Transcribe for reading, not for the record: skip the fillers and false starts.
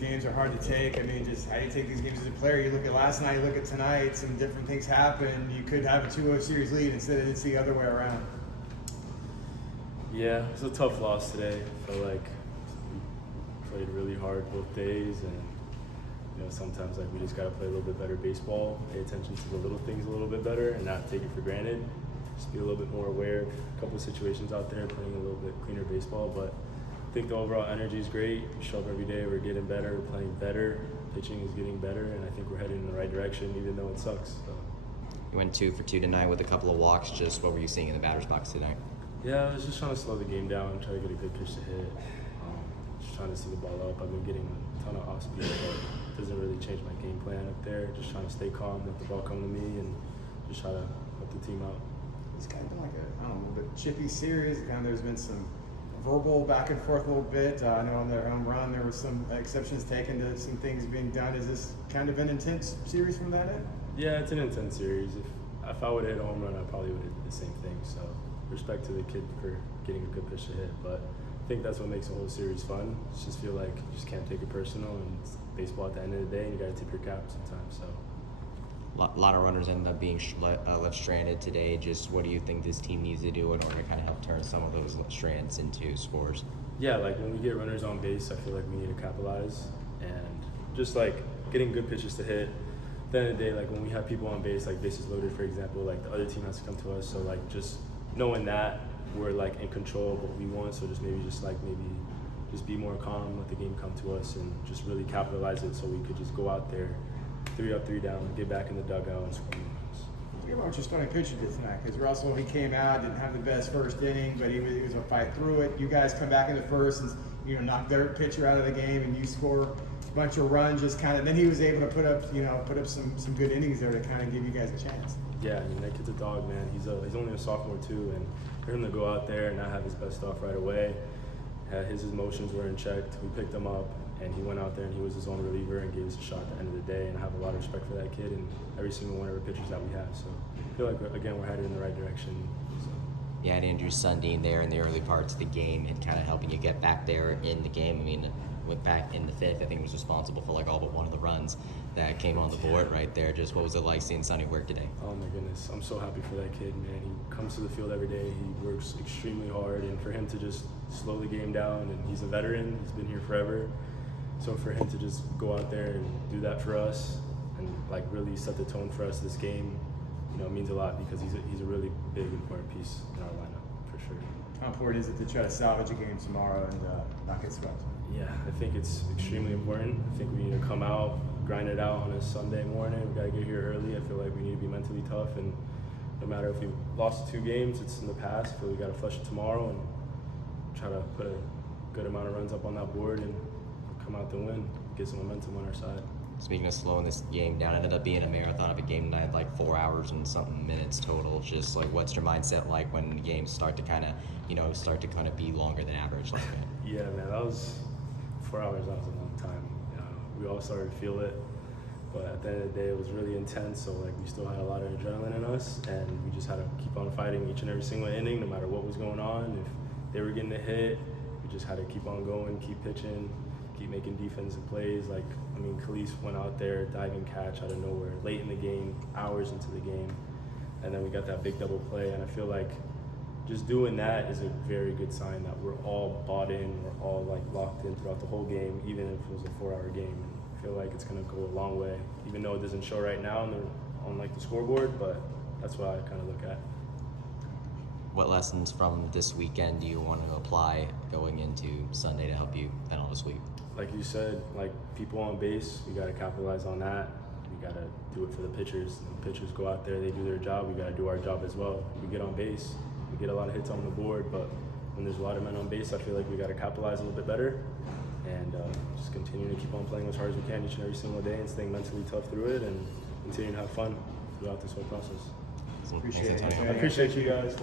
games are hard to take. I mean, just how do you take these games as a player? You look at last night, you look at tonight, some different things happen. You could have a 2-0 series lead instead of it's the other way around. Yeah, it was a tough loss today. I felt like we played really hard both days, and sometimes like we just got to play a little bit better baseball, pay attention to the little things a little bit better, and not take it for granted. Just be a little bit more aware of a couple of situations out there, playing a little bit cleaner baseball. But I think the overall energy is great. We show up every day, we're getting better, we're playing better, pitching is getting better, and I think we're heading in the right direction, even though it sucks. So. You went 2 for 2 tonight with a couple of walks. Just what were you seeing in the batter's box tonight? Yeah, I was just trying to slow the game down, try to get a good pitch to hit. Just trying to see the ball up. I've been getting a ton of off speed, but it doesn't really change my game plan up there. Just trying to stay calm, let the ball come to me, and just try to help the team out. It's kind of been like a little bit chippy series. There's been some verbal back and forth a little bit. I know on their home run there were some exceptions taken to some things being done. Is this kind of an intense series from that end? Yeah, it's an intense series. If I would have hit a home run, I probably would have did the same thing. So respect to the kid for getting a good pitch to hit. But I think that's what makes the whole series fun. It's just feel like you just can't take it personal, and it's baseball at the end of the day, and you got to tip your cap sometimes. So. A lot of runners ended up being left stranded today. Just what do you think this team needs to do in order to kind of help turn some of those strands into scores? Yeah, like when we get runners on base, I feel like we need to capitalize, and just like getting good pitches to hit. At the end of the day, like when we have people on base, like bases loaded, for example, like the other team has to come to us. So like just knowing that we're like in control of what we want. So just maybe just be more calm, let the game come to us, and just really capitalize it so we could just go out there, 3 up, 3 down, get back in the dugout and score runs. Talk about what your starting pitcher did tonight, because Russell, he came out, didn't have the best first inning, but he was a fight through it. You guys come back in the first and knock their pitcher out of the game, and you score a bunch of runs. Just kind of then he was able to put up some good innings there to kind of give you guys a chance. Yeah, I mean that kid's a dog, man. He's only a sophomore too, and for him to go out there and not have his best stuff right away, his emotions were in check. We picked him up, and he went out there and he was his own reliever and gave us a shot at the end of the day. And I have a lot of respect for that kid and every single one of our pitchers that we have. So I feel like again we're headed in the right direction. So. Yeah, and Andrew Sundin there in the early parts of the game and kind of helping you get back there in the game. I mean, went back in the 5th. I think he was responsible for like all but one of the runs that came on the board right there. Just what was it like seeing Sonny work today? Oh my goodness, I'm so happy for that kid, man. He comes to the field every day. He works extremely hard, and for him to just slow the game down, and he's a veteran. He's been here forever. So for him to just go out there and do that for us and like really set the tone for us this game, it means a lot because he's a really big, important piece in our lineup for sure. How important is it to try to salvage a game tomorrow and not get swept? Yeah, I think it's extremely important. I think we need to come out, grind it out on a Sunday morning. We got to get here early. I feel like we need to be mentally tough, and no matter if we lost 2 games, it's in the past. I feel we got to flush it tomorrow and try to put a good amount of runs up on that board and come out to win, get some momentum on our side. Speaking of slowing this game down, it ended up being a marathon of a game tonight, like 4 hours and something minutes total. Just like, what's your mindset like when the games start to kind of be longer than average like that? Yeah, man, that was 4 hours. That was a long time. We all started to feel it, but at the end of the day, it was really intense. So like, we still had a lot of adrenaline in us, and we just had to keep on fighting each and every single inning, no matter what was going on. If they were getting a hit, we just had to keep on going, keep pitching, keep making defensive plays. Like, Khalees went out there, diving catch out of nowhere, late in the game, hours into the game, and then we got that big double play. And I feel like just doing that is a very good sign that we're all bought in, we're all like locked in throughout the whole game, even if it was a 4-hour game. And I feel like it's gonna go a long way, even though it doesn't show right now on like the scoreboard, but that's what I kind of look at. What lessons from this weekend do you want to apply going into Sunday to help you finish this week? Like you said, like people on base, we got to capitalize on that. We got to do it for the pitchers. The pitchers go out there, they do their job. We got to do our job as well. We get on base, we get a lot of hits on the board, but when there's a lot of men on base, I feel like we got to capitalize a little bit better and just continue to keep on playing as hard as we can each and every single day and staying mentally tough through it and continue to have fun throughout this whole process. Appreciate it. I appreciate you guys.